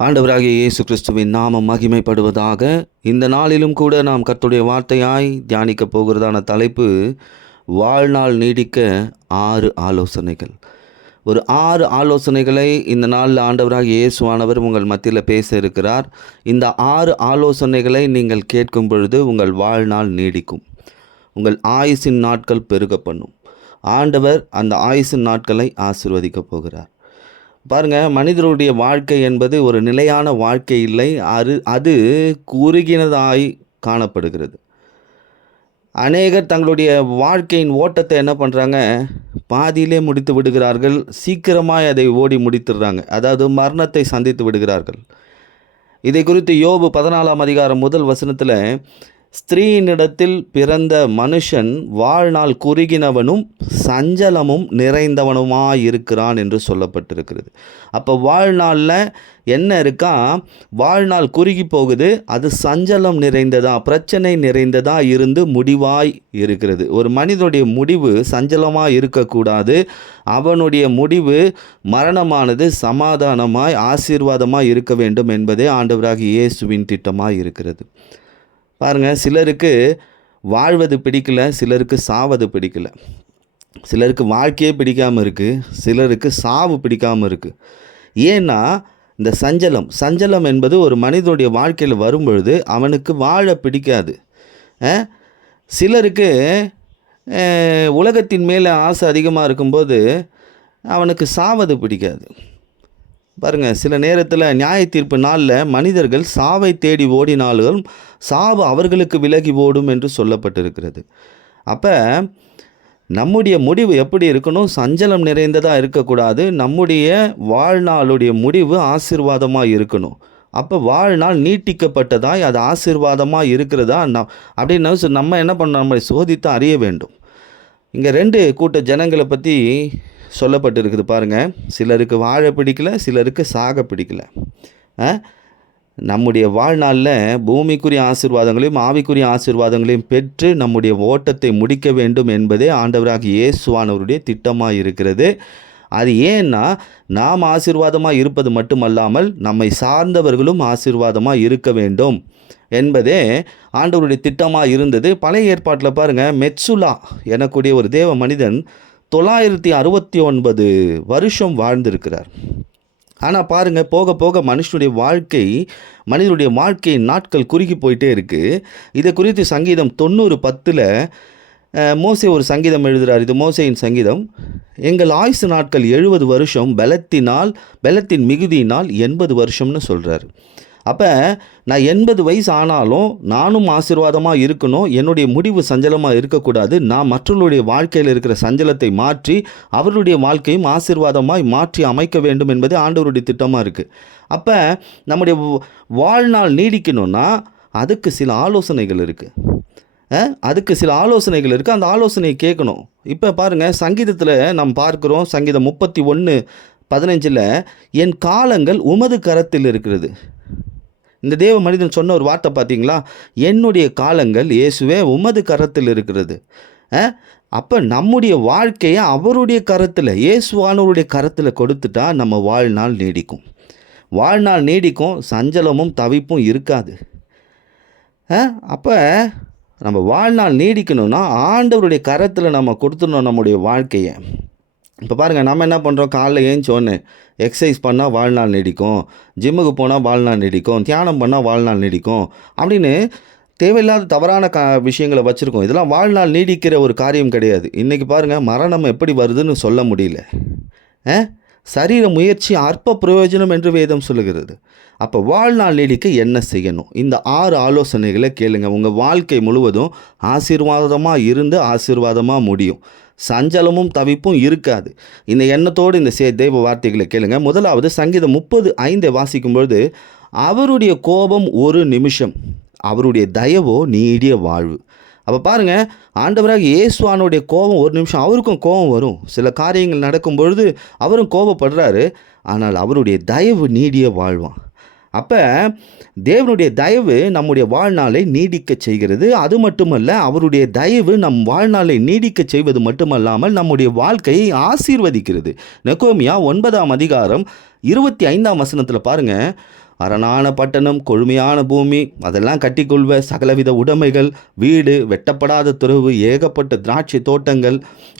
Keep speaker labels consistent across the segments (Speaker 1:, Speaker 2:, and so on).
Speaker 1: ஆண்டவராகிய இயேசு கிறிஸ்துவின் நாமம் மகிமைப்படுவதாக இந்த நாளிலும் கூட நாம் கர்த்தருடைய வார்த்தையாய் தியானிக்கப் போகிறதான தலைப்பு வாழ்நாள் நீடிக்க ஆறு ஆலோசனைகள். ஒரு ஆறு ஆலோசனைகளை இந்த நாளில் ஆண்டவராக இயேசுவானவர் உங்கள் மத்தியில் பேச இருக்கிறார். இந்த ஆறு ஆலோசனைகளை நீங்கள் கேட்கும் பொழுது உங்கள் வாழ்நாள் நீடிக்கும். உங்கள் ஆயுசின் நாட்கள் பெருக பண்ணும். ஆண்டவர் அந்த ஆயுசின் நாட்களை ஆசிர்வதிக்கப் போகிறார். பாருங்க மனிதருடைய வாழ்க்கை என்பது ஒரு நிலையான வாழ்க்கை இல்லை. அது அது குறுகினதாய் காணப்படுகிறது. அநேகர் தங்களுடைய வாழ்க்கையின் ஓட்டத்தை என்ன பண்ணுறாங்க பாதியிலே முடித்து விடுகிறார்கள். சீக்கிரமாக அதை ஓடி முடித்துடுறாங்க. அதாவது மரணத்தை சந்தித்து விடுகிறார்கள். இதை குறித்து யோபு பதினாலாம் அதிகாரம் முதல் வசனத்தில் ஸ்திரீனிடத்தில் பிறந்த மனுஷன் வாழ்நாள் குறுகினவனும் சஞ்சலமும் நிறைந்தவனுமாயிருக்கிறான் என்று சொல்லப்பட்டிருக்கிறது. அப்போ வாழ்நாளில் என்ன இருக்கா? வாழ்நாள் குறுகி போகுது அது சஞ்சலம் நிறைந்ததா பிரச்சனை நிறைந்ததா இருந்து முடிவாய் இருக்கிறது. ஒரு மனிதனுடைய முடிவு சஞ்சலமாக இருக்கக்கூடாது அவனுடைய முடிவு மரணமானது சமாதானமாய் ஆசீர்வாதமாக இருக்க வேண்டும் என்பதே ஆண்டவராக இயேசுவின் திட்டமாக இருக்கிறது. பாருங்கள் சிலருக்கு வாழ்வது பிடிக்கல சிலருக்கு சாவது பிடிக்கல. சிலருக்கு வாழ்க்கையே பிடிக்காமல் இருக்குது சிலருக்கு சாவு பிடிக்காமல் இருக்குது ஏன்னா இந்த சஞ்சலம் சஞ்சலம் என்பது ஒரு மனிதனுடைய வாழ்க்கையில் வரும்பொழுது அவனுக்கு வாழ பிடிக்காது. சிலருக்கு உலகத்தின் மேலே ஆசை அதிகமாக இருக்கும்போது அவனுக்கு சாவது பிடிக்காது. பாருங்க சில நேரத்தில் நியாய தீர்ப்பு நாளில் மனிதர்கள் சாவை தேடி ஓடினாலும் சாவு அவர்களுக்கு விலகி ஓடும் என்று சொல்லப்பட்டிருக்கிறது. அப்போ நம்முடைய முடிவு எப்படி இருக்கணும்? சஞ்சலம் நிறைந்ததாக இருக்கக்கூடாது. நம்முடைய வாழ்நாளுடைய முடிவு ஆசீர்வாதமாக இருக்கணும். அப்போ வாழ்நாள் நீட்டிக்கப்பட்டதாய் அது ஆசீர்வாதமாக இருக்கிறதா? நம் அப்படின்னு நம்ம என்ன பண்ண நம்மளை சோதித்து அறிய வேண்டும். இங்கே ரெண்டு கூட்ட ஜனங்களை பற்றி சொல்லப்பட்டிருக்குது பாருங்கள் சிலருக்கு வாழ பிடிக்கல சிலருக்கு சாக பிடிக்கல. ஆ? நம்முடைய வாழ்நாளில் பூமிக்குரிய ஆசிர்வாதங்களையும் ஆவிக்குரிய ஆசீர்வாதங்களையும் பெற்று நம்முடைய ஓட்டத்தை முடிக்க வேண்டும் என்பதே ஆண்டவராக இயேசுவானவருடைய திட்டமாக இருக்கிறது. அது ஏன்னா நாம் ஆசீர்வாதமாக இருப்பது மட்டுமல்லாமல் நம்மை சார்ந்தவர்களும் ஆசீர்வாதமாக இருக்க வேண்டும் என்பதே ஆண்டவருடைய திட்டமாக இருந்தது. பழைய ஏற்பாட்டில் பாருங்கள் மெட்சுலா எனக்கூடிய ஒரு தேவ மனிதன் தொள்ளாயிரத்தி அறுபத்தி ஒன்பது வருஷம் வாழ்ந்திருக்கிறார். ஆனால் பாருங்கள் போக போக மனுஷனுடைய வாழ்க்கை மனிதனுடைய வாழ்க்கையின் நாட்கள் குறுகி போயிட்டே இருக்குது இதை குறித்து சங்கீதம் தொண்ணூறு பத்தில் மோசே ஒரு சங்கீதம் எழுதுகிறார் இது மோசையின் சங்கீதம். எங்கள் ஆயுசு நாட்கள் எழுபது வருஷம் பலத்தினால் பலத்தின் மிகுதியினால் எண்பது வருஷம்னு சொல்கிறார் அப்போ நான் எண்பது வயசு ஆனாலும் நானும் ஆசீர்வாதமாக இருக்கணும் என்னுடைய முடிவு சஞ்சலமாக இருக்கக்கூடாது. நான் மற்றவர்களுடைய வாழ்க்கையில் இருக்கிற சஞ்சலத்தை மாற்றி அவர்களுடைய வாழ்க்கையும் ஆசீர்வாதமாய் மாற்றி அமைக்க வேண்டும் என்பது ஆண்டவருடைய திட்டமாக இருக்குது அப்போ நம்முடைய வாழ்நாள் நீடிக்கணும்னா அதுக்கு சில ஆலோசனைகள் இருக்குது அதுக்கு சில ஆலோசனைகள் இருக்குது அந்த ஆலோசனையை கேட்கணும். இப்போ பாருங்கள் சங்கீதத்தில் நாம் பார்க்குறோம் சங்கீதம் முப்பத்தி ஒன்று பதினஞ்சில் என் காலங்கள் உமது கரத்தில் இருக்கிறது. இந்த தேவ மனிதன் சொன்ன ஒரு வார்த்தை பார்த்தீங்களா? என்னுடைய காலங்கள் இயேசுவே உமது கரத்தில் இருக்கிறது. அப்போ நம்முடைய வாழ்க்கையை அவருடைய கரத்தில் இயேசுவானவருடைய கரத்தில் கொடுத்துட்டா நம்ம வாழ்நாள் நீடிக்கும். வாழ்நாள் நீடிக்கும் சஞ்சலமும் தவிப்பும் இருக்காது. அப்போ நம்ம வாழ்நாள் நீடிக்கணும்னா ஆண்டவருடைய கரத்தில் நம்ம கொடுத்துடணும் நம்முடைய வாழ்க்கையை. இப்போ பாருங்கள் நம்ம என்ன பண்ணுறோம் காலைல ஏஞ்சோன்னு எக்ஸசைஸ் பண்ணால் வாழ்நாள் நீடிக்கும். ஜிம்முக்கு போனால் வாழ்நாள் நீடிக்கும். தியானம் பண்ணால் வாழ்நாள் நீடிக்கும். அப்படின்னு தேவையில்லாத தவறான கா விஷயங்களை வச்சுருக்கோம். இதெல்லாம் வாழ்நாள் நீடிக்கிற ஒரு காரியம் கிடையாது. இன்றைக்கி பாருங்கள் மரணம் எப்படி வருதுன்னு சொல்ல முடியல. ஆ? சரீர முயற்சி அற்ப பிரயோஜனம் என்று வேதம் சொல்லுகிறது. அப்போ வாழ்நாள் நீடிக்க என்ன செய்யணும்? இந்த ஆறு ஆலோசனைகளை கேளுங்க. உங்கள் வாழ்க்கை முழுவதும் ஆசீர்வாதமாக இருந்து ஆசீர்வாதமாக முடியும். சஞ்சலமும் தவிப்பும் இருக்காது. இந்த எண்ணத்தோடு இந்த சே தெய்வ வார்த்தைகளை கேளுங்க. முதலாவது சங்கீதம் முப்பது ஐந்தை வாசிக்கும்பொழுது அவருடைய கோபம் ஒரு நிமிஷம் அவருடைய தயவோ நீடிய வாழ்வு. அப்போ பாருங்கள் ஆண்டவராக இயேசுவானுடைய கோபம் ஒரு நிமிஷம் அவருக்கும் கோபம் வரும். சில காரியங்கள் நடக்கும் பொழுது அவரும் கோபப்படுறாரு ஆனால் அவருடைய தயவு நீடிய வாழ்வான் அப்போ தேவனுடைய தயவு நம்முடைய வாழ்நாளை நீடிக்க செய்கிறது. அது மட்டுமல்ல அவருடைய தயவு நம் வாழ்நாளை நீடிக்க செய்வது மட்டுமல்லாமல் நம்முடைய வாழ்க்கையை ஆசீர்வதிக்கிறது. நெகோமியா ஒன்பதாம் அதிகாரம் இருபத்தி ஐந்தாம் வசனத்தில் பாருங்கள் அரணான பட்டணம் கொழுமையான பூமி அதெல்லாம் கட்டிக்கொள்வ சகலவித உடைமைகள் வீடு வெட்டப்படாத துறவு ஏகப்பட்ட திராட்சை தோட்டங்கள்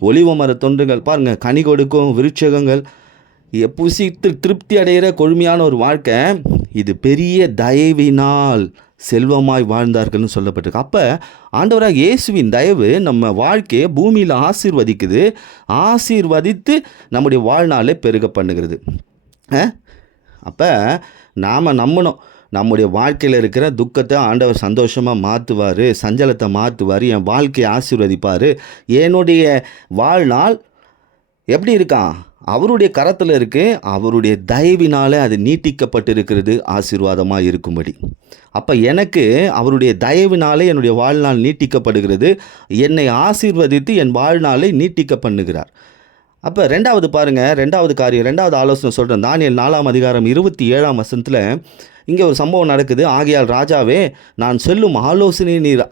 Speaker 1: ஒளிவு மர தொண்டுகள் பாருங்கள் கனி கொடுக்கும் விருட்சகங்கள். புசி திருப்தி அடைகிற கொழுமையான ஒரு வாழ்க்கை இது பெரிய தயவினால் செல்வமாய் வாழ்ந்தார்கள்னு சொல்லப்பட்டிருக்கு. அப்போ ஆண்டவராக இயேசுவின் தயவு நம்ம வாழ்க்கையை பூமியில் ஆசீர்வதிக்குது. ஆசீர்வதித்து நம்முடைய வாழ்நாளை பெருக பண்ணுகிறது. அப்போ நாம் நம்பணும். நம்முடைய வாழ்க்கையில் இருக்கிற துக்கத்தை ஆண்டவர் சந்தோஷமாக மாற்றுவார் சஞ்சலத்தை மாற்றுவார் என் வாழ்க்கையை ஆசீர்வதிப்பார். என்னுடைய வாழ்நாள் எப்படி இருக்கான்? அவருடைய கரத்தில் இருக்கு அவருடைய தயவினாலே அது நீட்டிக்கப்பட்டிருக்கிறது ஆசீர்வாதமாக இருக்கும்படி. அப்போ எனக்கு அவருடைய தயவினாலே என்னுடைய வாழ்நாள் நீட்டிக்கப்படுகிறது என்னை ஆசீர்வதித்து என் வாழ்நாளை நீட்டிக்க பண்ணுகிறார். அப்போ ரெண்டாவது பாருங்கள் ரெண்டாவது காரியம் ரெண்டாவது ஆலோசனை சொல்கிறேன் தானியல் நாலாம் அதிகாரம் இருபத்தி ஏழாம் வசனத்தில் இங்கே ஒரு சம்பவம் நடக்குது. ஆகையால் ராஜாவே நான் சொல்லும் ஆலோசனை நீர்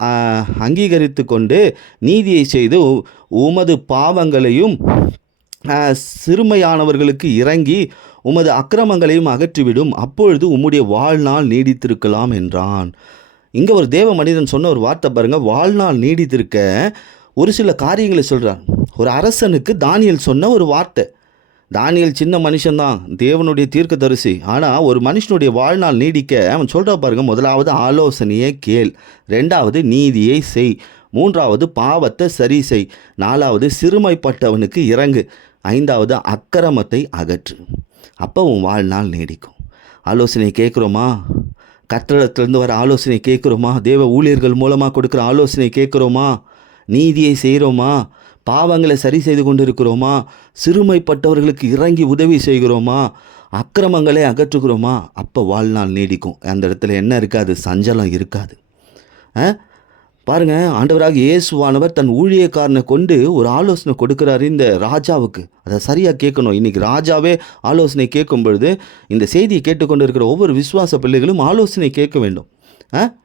Speaker 1: அங்கீகரித்து கொண்டு நீதியை செய்து உமது பாவங்களையும் சிறுமையானவர்களுக்கு இறங்கி உமது அக்கிரமங்களையும் அகற்றிவிடும். அப்பொழுது உம்முடைய வாழ்நாள் நீடித்திருக்கலாம் என்றான். இங்கே ஒரு தேவ மனிதன் சொன்ன ஒரு வார்த்தை பாருங்க. வாழ்நாள் நீடித்திருக்க ஒரு சில காரியங்களை சொல்கிறான் ஒரு அரசனுக்கு தானியல் சொன்ன ஒரு வார்த்தை. தானியல் சின்ன மனுஷன்தான். தேவனுடைய தீர்க்கதரிசி. ஆனால் ஒரு மனுஷனுடைய வாழ்நாள் நீடிக்க அவன் சொல்கிறா பாருங்க. முதலாவது ஆலோசனையை கேள். ரெண்டாவது நீதியை செய். மூன்றாவது பாவத்தை சரி செய். நாலாவது சிறுமைப்பட்டவனுக்கு இறங்கு. ஐந்தாவது அக்கிரமத்தை அகற்று. அப்போ உன் வாழ்நாள் நீடிக்கும். ஆலோசனை கேட்குறோமா? கட்டடத்திலேருந்து வர ஆலோசனை கேட்குறோமா? தேவ ஊழியர்கள் மூலமாக கொடுக்குற ஆலோசனை கேட்குறோமா? நீதியை செய்கிறோமா? பாவங்களை சரி செய்து கொண்டிருக்கிறோமா? சிறுமைப்பட்டவர்களுக்கு இறங்கி உதவி செய்கிறோமா? அக்கிரமங்களை அகற்றுகிறோமா? அப்போ வாழ்நாள் நீடிக்கும். அந்த இடத்துல என்ன இருக்காது? சஞ்சலம் இருக்காது. ஆ? பாருங்க ஆண்டவராக இயேசுவானவர் தன் ஊழியக்காரனை கொண்டு ஒரு ஆலோசனை கொடுக்குறாரு இந்த ராஜாவுக்கு. அதை சரியாக கேட்கணும். இன்னைக்கு ராஜாவே ஆலோசனை கேட்கும் பொழுது இந்த செய்தியை கேட்டுக்கொண்டு இருக்கிற ஒவ்வொரு விசுவாச பிள்ளைகளும் ஆலோசனை கேட்க வேண்டும். ஆ?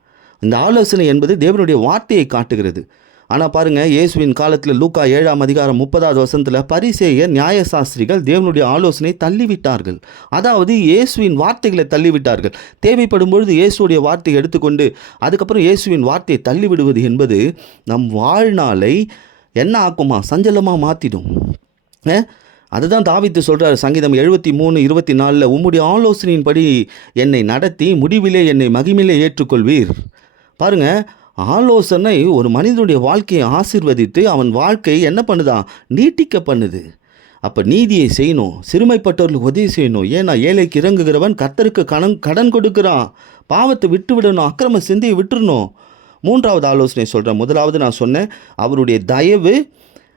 Speaker 1: இந்த ஆலோசனை என்பது தேவனுடைய வார்த்தையை காட்டுகிறது. ஆனால் பாருங்க இயேசுவின் காலத்தில் லூக்கா ஏழாம் அதிகாரம் முப்பதாவது வசனத்தில் பரிசேயர் நியாயசாஸ்திரிகள் தேவனுடைய ஆலோசனை தள்ளிவிட்டார்கள். அதாவது இயேசுவின் வார்த்தைகளை தள்ளிவிட்டார்கள். தேவைப்படும் பொழுது இயேசுடைய வார்த்தையை எடுத்துக்கொண்டு அதுக்கப்புறம் இயேசுவின் வார்த்தையை தள்ளிவிடுவது என்பது நம் வாழ்நாளை என்ன ஆக்குமா? சஞ்சலமாக மாற்றிடும் அதுதான் தாவித்து சொல்கிறார் சங்கீதம் எழுபத்தி மூணு இருபத்தி நாலில் உம்முடைய ஆலோசனையின்படி என்னை நடத்தி முடிவிலே என்னை மகிமிலே ஏற்றுக்கொள்வீர். பாருங்கள் ஆலோசனை ஒரு மனிதனுடைய வாழ்க்கையை ஆசிர்வதித்து அவன் வாழ்க்கையை என்ன பண்ணுதான் நீட்டிக்க பண்ணுது. அப்போ நீதியை செய்யணும் சிறுமைப்பட்டவர்களுக்கு உதவி செய்யணும். ஏன்னா ஏழைக்கு இறங்குகிறவன் கத்தருக்கு கடன் கடன் கொடுக்குறான். பாவத்தை விட்டு விடணும் அக்கிரம சிந்தையை விட்டுறணும். மூன்றாவது ஆலோசனை சொல்கிறேன் முதலாவது நான் சொன்னேன் அவருடைய தயவு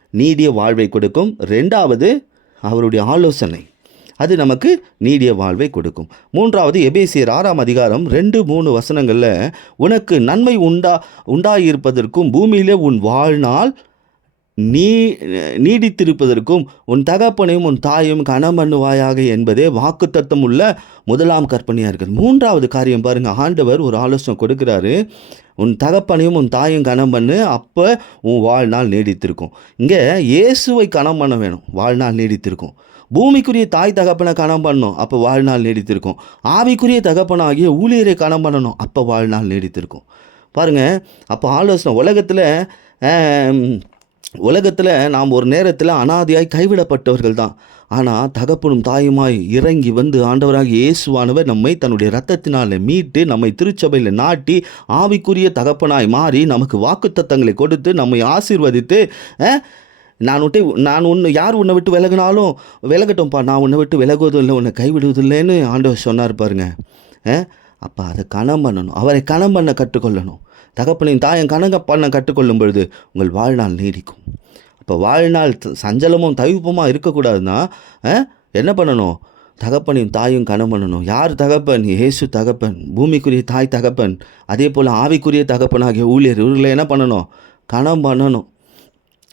Speaker 1: நீடிய வாழ்வை கொடுக்கும். ரெண்டாவது அவருடைய ஆலோசனை. அது நமக்கு நீடிய வாழ்வை கொடுக்கும். மூன்றாவது எபேசியர் ஆறாம் அதிகாரம் ரெண்டு மூணு வசனங்களில் உனக்கு நன்மை உண்டா உண்டாயிருப்பதற்கும் பூமியிலே உன் வாழ்நாள் நீ நீடித்திருப்பதற்கும் உன் தகப்பனையும் உன் தாயும் கணம் பண்ணுவாயாக என்பதே வாக்குத்தத்தம் உள்ள முதலாம் கற்பனையாக இருக்குது மூன்றாவது காரியம் பாருங்கள் ஆண்டவர் ஒரு ஆலோசனை கொடுக்குறாரு. உன் தகப்பனையும் உன் தாயும் கணம் பண்ணு அப்போ உன் வாழ்நாள் நீடித்திருக்கும். இங்கே இயேசுவை கணம் பண்ண வேணும் வாழ்நாள் நீடித்திருக்கும். பூமிக்குரிய தாய் தகப்பனை கணம் பண்ணணும் அப்போ வாழ்நாள் நீடித்திருக்கும். ஆவிக்குரிய தகப்பனாகிய ஊழியரை கணம் பண்ணணும் அப்போ வாழ்நாள் நீடித்திருக்கும். பாருங்க அப்போ ஆலோசனை உலகத்தில் உலகத்தில் நாம் ஒரு நேரத்தில் அனாதியாய் கைவிடப்பட்டவர்கள் தான். ஆனால் தகப்பனும் தாயுமாய் இறங்கி வந்து ஆண்டவராக இயேசுவானவர் நம்மை தன்னுடைய ரத்தத்தினால் மீட்டு நம்மை திருச்சபையில் நாட்டி ஆவிக்குரிய தகப்பனாய் மாறி நமக்கு வாக்குத்தத்தங்களை கொடுத்து நம்மை ஆசீர்வதித்து நான் விட்டு நான் உன்னை யார் உன்னை விட்டு விலகினாலும் விலகட்டும்ப்பா நான் உன்னை விட்டு விலகுவதும் இல்லை உன்னை கைவிடுவதில்லைன்னு ஆண்டவர் சொன்னார் பாருங்க. அப்போ அதை கணம் பண்ணணும். அவரை கணம் பண்ண கற்றுக்கொள்ளணும். தகப்பனின் தாயம் கணங்க பண்ண கற்றுக்கொள்ளும் பொழுது உங்கள் வாழ்நாள் நீடிக்கும். அப்போ வாழ்நாள் சஞ்சலமும் தவிப்புமாக இருக்கக்கூடாதுன்னா என்ன பண்ணணும்? தகப்பனின் தாயும் கணம் பண்ணணும். யார் தகப்பன்? இயேசு தகப்பன். பூமிக்குரிய தாய் தகப்பன். அதே போல் ஆவிக்குரிய தகப்பனாகிய ஊழியர். இவர்களை என்ன பண்ணணும்? கணம் பண்ணணும்.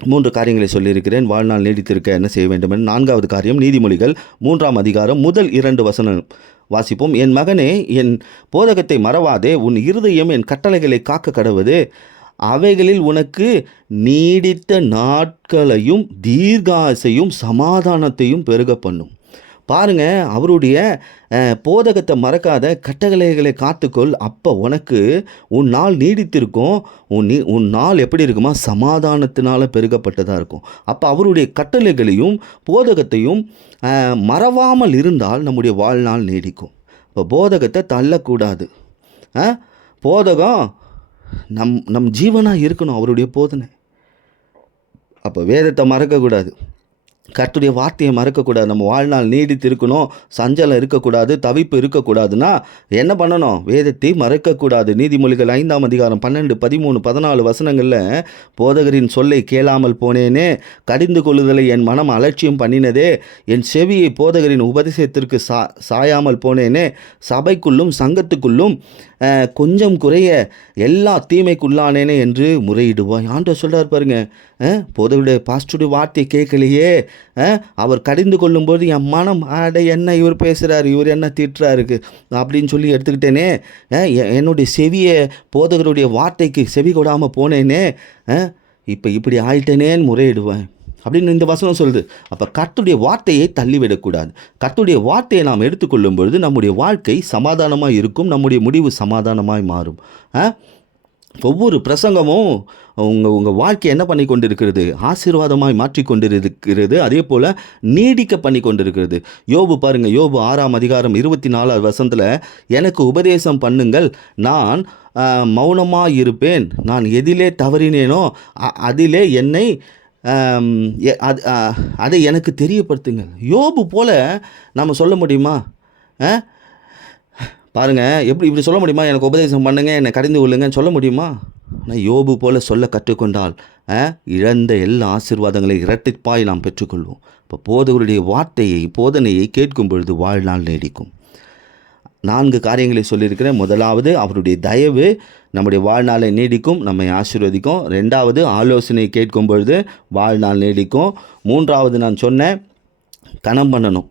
Speaker 1: மூன்று காரியங்களை சொல்லியிருக்கிறேன். வாழ்நாள் நீடித்திருக்க என்ன செய்ய வேண்டும் என நான்காவது காரியம் நீதிமொழிகள். மூன்றாம் அதிகாரம் முதல் இரண்டு வசனம். வாசிப்போம். என் மகனே என் போதகத்தை மறவாதே. உன் இருதயம் என் கட்டளைகளை காக்க கடவுது. அவைகளில் உனக்கு நீடித்த நாட்களையும் தீர்காசையும் சமாதானத்தையும் பெருக பண்ணும். பாருங்க அவருடைய போதகத்தை மறக்காத கட்டளைகளை காத்துக்கொள். அப்போ உனக்கு உன் நாள் நீடித்திருக்கும். உன் நீ உன் நாள் எப்படி இருக்குமா? சமாதானத்தினால் பெருகப்பட்டதாக இருக்கும். அப்போ அவருடைய கட்டளைகளையும் போதகத்தையும் மறவாமல் இருந்தால் நம்முடைய வாழ்நாள் நீடிக்கும். இப்போ போதகத்தை தள்ளக்கூடாது. ஆ? போதகம் நம் நம் ஜீவனாக இருக்கணும் அவருடைய போதனை. அப்போ வேதத்தை மறக்கக்கூடாது. கர்த்துடைய வார்த்தையை மறக்கக்கூடாது. நம்ம வாழ்நாள் நீடித்து இருக்கணும் சஞ்சலம் இருக்கக்கூடாது தவிப்பு இருக்கக்கூடாதுன்னா என்ன பண்ணணும்? வேதத்தை மறக்கக்கூடாது. நீதிமொழிகள் ஐந்தாம் அதிகாரம் பன்னெண்டு பதிமூணு பதினாலு வசனங்களில் போதகரின் சொல்லை கேளாமல் போனேனே கடிந்து கொள்ளுதலை என் மனம் அலட்சியம் பண்ணினதே என் செவியை போதகரின் உபதேசத்திற்கு சா சாயாமல் போனேனே சபைக்குள்ளும் சங்கத்துக்குள்ளும் கொஞ்சம் குறைய எல்லா தீமைக்குள்ளானேனே என்று முறையிடுவாய். ஆண்டவர் சொல்கிறார் பாருங்க போதகருடைய பாஸ்டருடைய வார்த்தையை கேட்கலையே அவர் கடிந்து கொள்ளும்போது என் மனம் ஆட என்ன இவர் பேசுகிறாரு இவர் என்ன திட்டுறாருக்கு? அப்படின்னு சொல்லி எடுத்துக்கிட்டேனே எ- என்னுடைய செவியை போதகருடைய வார்த்தைக்கு செவி கொடாமல் போனேனே இப்போ இப்படி ஆயிட்டேனேன்னு முறையிடுவேன். அப்படின்னு இந்த வசனம் சொல்லுது. அப்போ கத்துடைய வார்த்தையை தள்ளிவிடக்கூடாது. கத்துடைய வார்த்தையை நாம் எடுத்துக்கொள்ளும் பொழுது நம்முடைய வாழ்க்கை சமாதானமாக இருக்கும் நம்முடைய முடிவு சமாதானமாய் மாறும். ஆ? ஒவ்வொரு பிரசங்கமும் உங்கள் உங்கள் வாழ்க்கை என்ன பண்ணி கொண்டிருக்கிறது? ஆசீர்வாதமாய் மாற்றி கொண்டிருக்கிறது. அதே போல் நீடிக்க பண்ணி கொண்டிருக்கிறது. யோபு பாருங்கள் யோபு ஆறாம் அதிகாரம் இருபத்தி நாலாவது வசந்தில் எனக்கு உபதேசம் பண்ணுங்கள். நான் மௌனமாக இருப்பேன் நான் எதிலே தவறினேனோ அ- அதிலே என்னை எ- அது அதை எனக்கு தெரியப்படுத்துங்கள். யோபு போல் நம்ம சொல்ல முடியுமா? பாருங்கள் பாருங்க எப்படி இப்படி சொல்ல முடியுமா? எனக்கு உபதேசம் பண்ணுங்க என்னை கடிந்து கொள்ளுங்கன்னு சொல்ல முடியுமா? நான் யோபு போல சொல்ல கற்றுக்கொண்டால் ஆ, இழந்த எல்லா ஆசீர்வாதங்களை இரட்டிப்பாய் நாம் பெற்றுக்கொள்வோம். இப்போ போதவருடைய வார்த்தையை போதனையை கேட்கும் பொழுது வாழ்நாள் நீடிக்கும். நான்கு காரியங்களை சொல்லியிருக்கிறேன். முதலாவது அவருடைய தயவு நம்முடைய வாழ்நாளை நீடிக்கும் நம்மை ஆசீர்வதிக்கும். ரெண்டாவது ஆலோசனை கேட்கும் பொழுது வாழ்நாள் நீடிக்கும். மூன்றாவது நான் சொன்னேன் கணம் பண்ணணும்.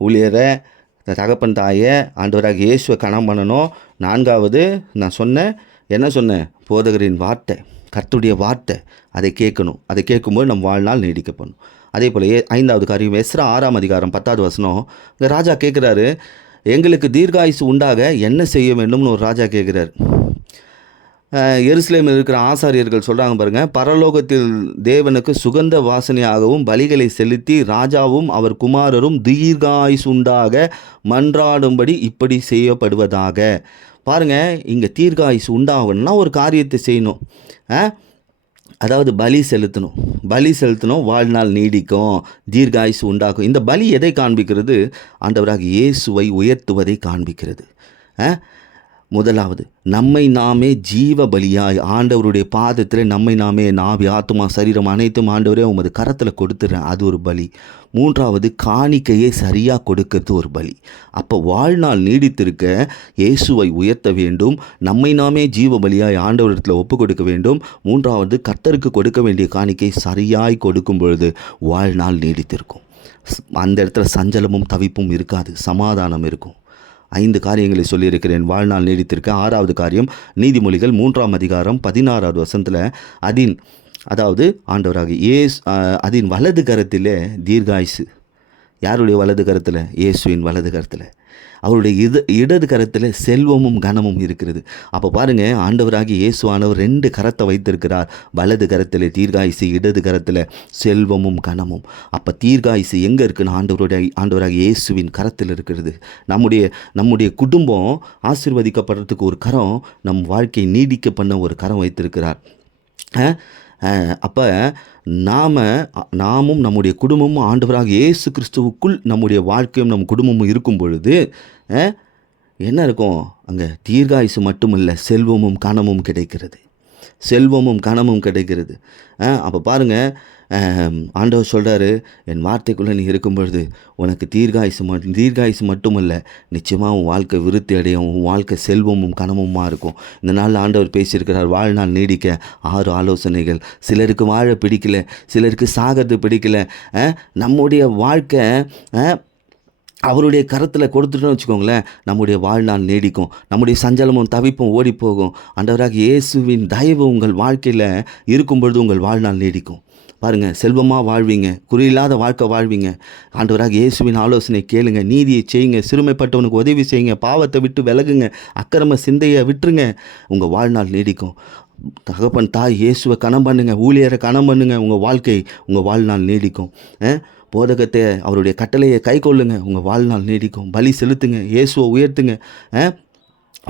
Speaker 1: ஊழியரை இந்த தகப்பன் தாயை ஆண்டவராக இயேசுவை கணம் பண்ணணும். நான்காவது நான் சொன்னேன் என்ன சொன்னேன் போதகரின் வார்த்தை கர்த்துடைய வார்த்தை அதை கேட்கணும். அதை கேட்கும்போது நம் வாழ்நாள் நீடிக்கப்படணும் அதே போல் ஏ ஐந்தாவது காரியம் எஸ்ரா ஆறாம் அதிகாரம் பத்தாவது வசனம். இந்த ராஜா கேட்குறாரு எங்களுக்கு தீர்காயுசு உண்டாக என்ன செய்ய வேண்டும்னு ஒரு ராஜா கேட்குறாரு. எருசலேமில் இருக்கிற ஆசாரியர்கள் சொல்கிறாங்க பாருங்க பரலோகத்தில் தேவனுக்கு சுகந்த வாசனையாகவும் பலிகளை செலுத்தி ராஜாவும் அவர் குமாரரும் தீர்காயுசுண்டாக மன்றாடும்படி இப்படி செய்யப்படுவதாக பாருங்கள் இங்கே தீர்காயுசு உண்டாகணும்னா ஒரு காரியத்தை செய்யணும் ஆ? அதாவது பலி செலுத்தணும் பலி செலுத்தணும் வாழ்நாள் நீடிக்கும் தீர்காயுசு உண்டாகும் இந்த பலி எதை காண்பிக்கிறது ஆண்டவராக இயேசுவை உயர்த்துவதை காண்பிக்கிறது ஆ? முதலாவது நம்மை நாமே ஜீவ பலியாய் ஆண்டவருடைய பாதத்தில் நம்மை நாமே நாவி ஆத்துமா சரீரம் அனைத்தும் ஆண்டவரே உமது கரத்தில் கொடுத்துறேன். அது ஒரு பலி. மூன்றாவது காணிக்கையை சரியாக கொடுக்கிறது ஒரு பலி. அப்போ வாழ்நாள் நீடித்திருக்க இயேசுவை உயர்த்த வேண்டும். நம்மை நாமே ஜீவ பலியாய் ஆண்டவரிடத்தில் ஒப்பு கொடுக்க வேண்டும். மூன்றாவது கர்த்தருக்கு கொடுக்க வேண்டிய காணிக்கை சரியாய் கொடுக்கும் பொழுது வாழ்நாள் நீடித்திருக்கும். ஸ்- அந்த இடத்துல சஞ்சலமும் தவிப்பும் இருக்காது சமாதானம் இருக்கும். ஐந்து காரியங்களை சொல்லியிருக்கிறேன். வாழ்நாள் நீடித்திருக்க ஆறாவது காரியம் நீதிமொழிகள் மூன்றாம் அதிகாரம் பதினாறாவது வசனத்தில் அதின் அதாவது ஆண்டவராக ஏஸ் அதின் வலது கரத்திலே தீர்காயுசு யாருடைய வலது கரத்தில்? இயேசுவின் வலது கரத்தில். அவருடைய இது இடது கரத்தில் செல்வமும் கனமும் இருக்கிறது. அப்போ பாருங்கள் ஆண்டவராகி இயேசுவானவர் ரெண்டு கரத்தை வைத்திருக்கிறார். வலது கரத்தில் தீர்காயுசு இடது கரத்தில் செல்வமும் கனமும். அப்போ தீர்காயுசு எங்கே இருக்குன்னு ஆண்டவருடைய ஆண்டவராகி இயேசுவின் கரத்தில் இருக்கிறது. நம்முடைய நம்முடைய குடும்பம் ஆசீர்வதிக்கப்படுறதுக்கு ஒரு கரம் நம் வாழ்க்கையை நீடிக்க பண்ண ஒரு கரம் வைத்திருக்கிறார். அப்போ நாம் நாமும் நம்முடைய குடும்பமும் ஆண்டவராக இயேசு கிறிஸ்துவுக்குள் நம்முடைய வாழ்க்கையும் நம் குடும்பமும் இருக்கும் பொழுது என்ன இருக்கும்? அங்கே தீர்காயுசு மட்டுமல்ல செல்வமும் கனமும் கிடைக்கிறது. செல்வமும் கனமும் கிடைக்கிறது. அப்போ பாருங்கள் ஆண்டவர் சொல்கிறாரு என் வார்த்தைக்குள்ளே நீ இருக்கும் பொழுது உனக்கு தீர்காயுசு மட்டும் தீர்காயுசு மட்டுமல்ல நிச்சயமாக உன் வாழ்க்கை விருத்தி அடையும் உன் வாழ்க்கை செல்வமும் கனமுமா இருக்கும். இந்த நாளில் ஆண்டவர் பேசியிருக்கிறார் வாழ்நாள் நீடிக்க ஆறு ஆலோசனைகள். சிலருக்கு வாழ பிடிக்கல சிலருக்கு சாகிறது பிடிக்கல. நம்முடைய வாழ்க்கை அவருடைய கருத்தில் கொடுத்துட்டோம்னு வச்சுக்கோங்களேன் நம்முடைய வாழ்நாள் நீடிக்கும். நம்முடைய சஞ்சலமும் தவிப்பும் ஓடிப்போகும். அண்டவராக இயேசுவின் தயவு உங்கள் வாழ்க்கையில் இருக்கும் பொழுது உங்கள் வாழ்நாள் நீடிக்கும். பாருங்கள் செல்வமாக வாழ்வீங்க குறியில்லாத வாழ்க்கை வாழ்வீங்க. ஆண்டவராக இயேசுவின் ஆலோசனை கேளுங்க நீதியை செய்யுங்க சிறுமைப்பட்டவனுக்கு உதவி செய்யுங்க பாவத்தை விட்டு விலகுங்க அக்கிரம சிந்தையை விட்டுருங்க. உங்கள் வாழ்நாள் நீடிக்கும். தகப்பன் தாய் இயேசுவை கணம் பண்ணுங்கள் ஊழியரை கணம் பண்ணுங்கள் உங்கள் வாழ்க்கை உங்கள் வாழ்நாள் நீடிக்கும். ஆ? போதகத்தை அவருடைய கட்டளையை கை கொள்ளுங்க. உங்கள் வாழ்நாள் நீடிக்கும். பலி செலுத்துங்க. இயேசுவை உயர்த்துங்க.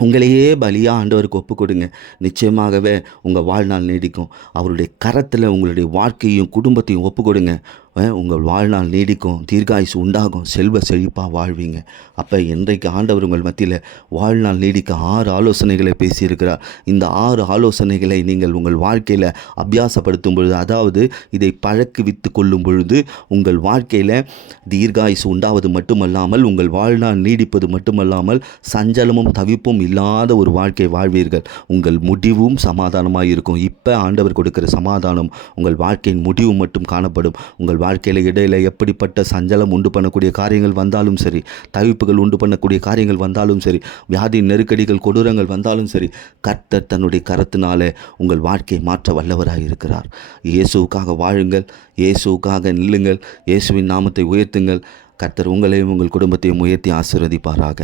Speaker 1: உங்களையே பலியாக ஆண்டவருக்கு ஒப்பு கொடுங்க நிச்சயமாகவே உங்கள் வாழ்நாள் நீடிக்கும். அவருடைய கரத்தில் உங்களுடைய வாழ்க்கையும் குடும்பத்தையும் ஒப்பு கொடுங்க உங்கள் வாழ்நாள் நீடிக்கும் தீர்காயுசு உண்டாகும் செல்வ செழிப்பாக வாழ்வீங்க. அப்போ இன்றைக்கு ஆண்டவர் உங்கள் மத்தியில் வாழ்நாள் நீடிக்க ஆறு ஆலோசனைகளை பேசியிருக்கிறார். இந்த ஆறு ஆலோசனைகளை நீங்கள் உங்கள் வாழ்க்கையில் அபியாசப்படுத்தும் பொழுது அதாவது இதை பழக்குவித்து கொள்ளும் பொழுது உங்கள் வாழ்க்கையில் தீர்காயுசு உண்டாவது மட்டுமல்லாமல் உங்கள் வாழ்நாள் நீடிப்பது மட்டுமல்லாமல் சஞ்சலமும் தவிப்பும் இல்லாத ஒரு வாழ்க்கை வாழ்வீர்கள். உங்கள் முடிவும் சமாதானமாக இருக்கும் இப்போ ஆண்டவர் கொடுக்கிற சமாதானம் உங்கள் வாழ்க்கையின் முடிவு மட்டும் காணப்படும். உங்கள் வாழ்க்கையில் இடையில் எப்படிப்பட்ட சஞ்சலம் உண்டு பண்ணக்கூடிய காரியங்கள் வந்தாலும் சரி தவிப்புகள் உண்டு பண்ணக்கூடிய காரியங்கள் வந்தாலும் சரி வியாதி நெருக்கடிகள் கொடூரங்கள் வந்தாலும் சரி கர்த்தர் தன்னுடைய கரத்தினாலே உங்கள் வாழ்க்கையை மாற்ற வல்லவராக இருக்கிறார். இயேசுவுக்காக வாழுங்கள் இயேசுவுக்காக நில்லுங்கள் இயேசுவின் நாமத்தை உயர்த்துங்கள். கர்த்தர் உங்களையும் உங்கள் குடும்பத்தையும் உயர்த்தி ஆசீர்வதிப்பாராக.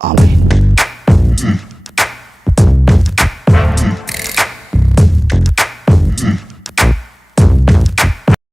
Speaker 1: ஆமேன்.